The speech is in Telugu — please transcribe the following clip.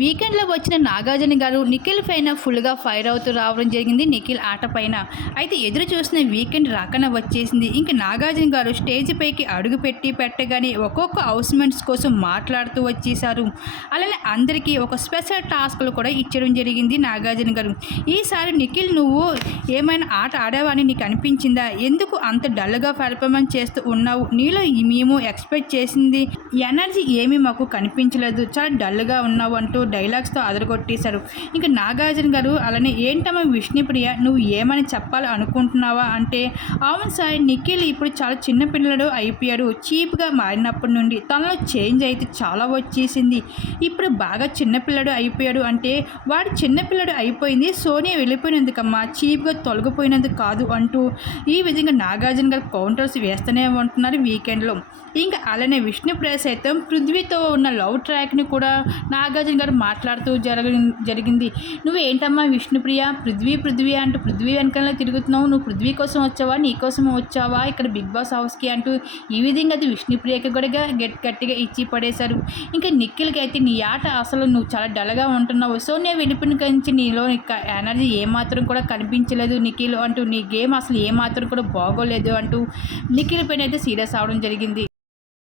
వీకెండ్‌లో వచ్చిన నాగార్జున గారు నిఖిల్ పైన ఫుల్‌గా ఫైర్ అవుతూ రావడం జరిగింది. నిఖిల్ ఆట పైన. అయితే ఎదురు చూసిన వీకెండ్ రాకన వచ్చేసింది. ఇంక నాగార్జున గారు స్టేజ్ పైకి అడుగుపెట్టి పెట్టగానే ఒక్కొక్క హౌస్‌మెంట్స్ కోసం మాట్లాడుతూ వచ్చేశారు. అలానే అందరికీ ఒక స్పెషల్ టాస్క్‌లు కూడా ఇచ్చడం జరిగింది నాగార్జున గారు. ఈసారి నిఖిల్ నువ్వు ఏమైనా ఆట ఆడావని నీకు అనిపించిందా? ఎందుకు అంత డల్‌గా పెర్ఫార్మెన్స్ చేస్తూ ఉన్నావు? నీలో మేము ఎక్స్‌పెక్ట్ చేసింది ఎనర్జీ ఏమీ మాకు కనిపించలేదు. చాలా డల్‌గా ఉన్నావు అంటూ డైలాగ్స్‌తో అదరగొట్టేశారు. ఇంక నాగార్జున గారు అలానే ఏంటమ్మా విష్ణుప్రియ నువ్వు ఏమని చెప్పాలి అనుకుంటున్నావా అంటే, అవును సార్ నిఖిల్ ఇప్పుడు చాలా చిన్న పిల్లడు అయిపోయాడు. చీప్‌గా మారినప్పటి నుండి తనలో చేంజ్ అయితే చాలా వచ్చేసింది. ఇప్పుడు బాగా చిన్నపిల్లడు అయిపోయాడు అంటే వాడు చిన్నపిల్లడు అయిపోయింది సోనియా వెళ్ళిపోయినందుకమ్మా, చీప్‌గా తొలగిపోయినందుకు కాదు అంటూ ఈ విధంగా నాగార్జున గారు కౌంటర్స్ వేస్తూనే ఉంటున్నారు వీకెండ్‌లో. ఇంకా అలానే విష్ణుప్రియ సైతం పృథ్వీతో ఉన్న లవ్ ట్రాక్ని కూడా నాగార్జున గారు మాట్లాడుతూ జరిగింది. నువ్వు ఏంటమ్మా విష్ణుప్రియ పృథ్వీ అంటూ పృథ్వీ వెనకాల తిరుగుతున్నావు, నువ్వు పృథ్వీ కోసం వచ్చావా నీ కోసం వచ్చావా ఇక్కడ బిగ్ బాస్ హౌస్కి అంటూ ఈ విధంగా అది విష్ణుప్రియకి కూడా గట్టిగా ఇచ్చి పడేశారు. ఇంకా నిఖిల్కి అయితే నీ ఆట అసలు నువ్వు చాలా డల్గా ఉంటున్నావు, సో నేను వెళ్ళిపోయిన నుంచి నీలో ఎనర్జీ ఏమాత్రం కూడా కనిపించలేదు నిఖిల్ అంటూ, నీ గేమ్ అసలు ఏమాత్రం కూడా బాగోలేదు అంటూ నిఖిల్ పైన అయితే సీరియస్ అవడం జరిగింది.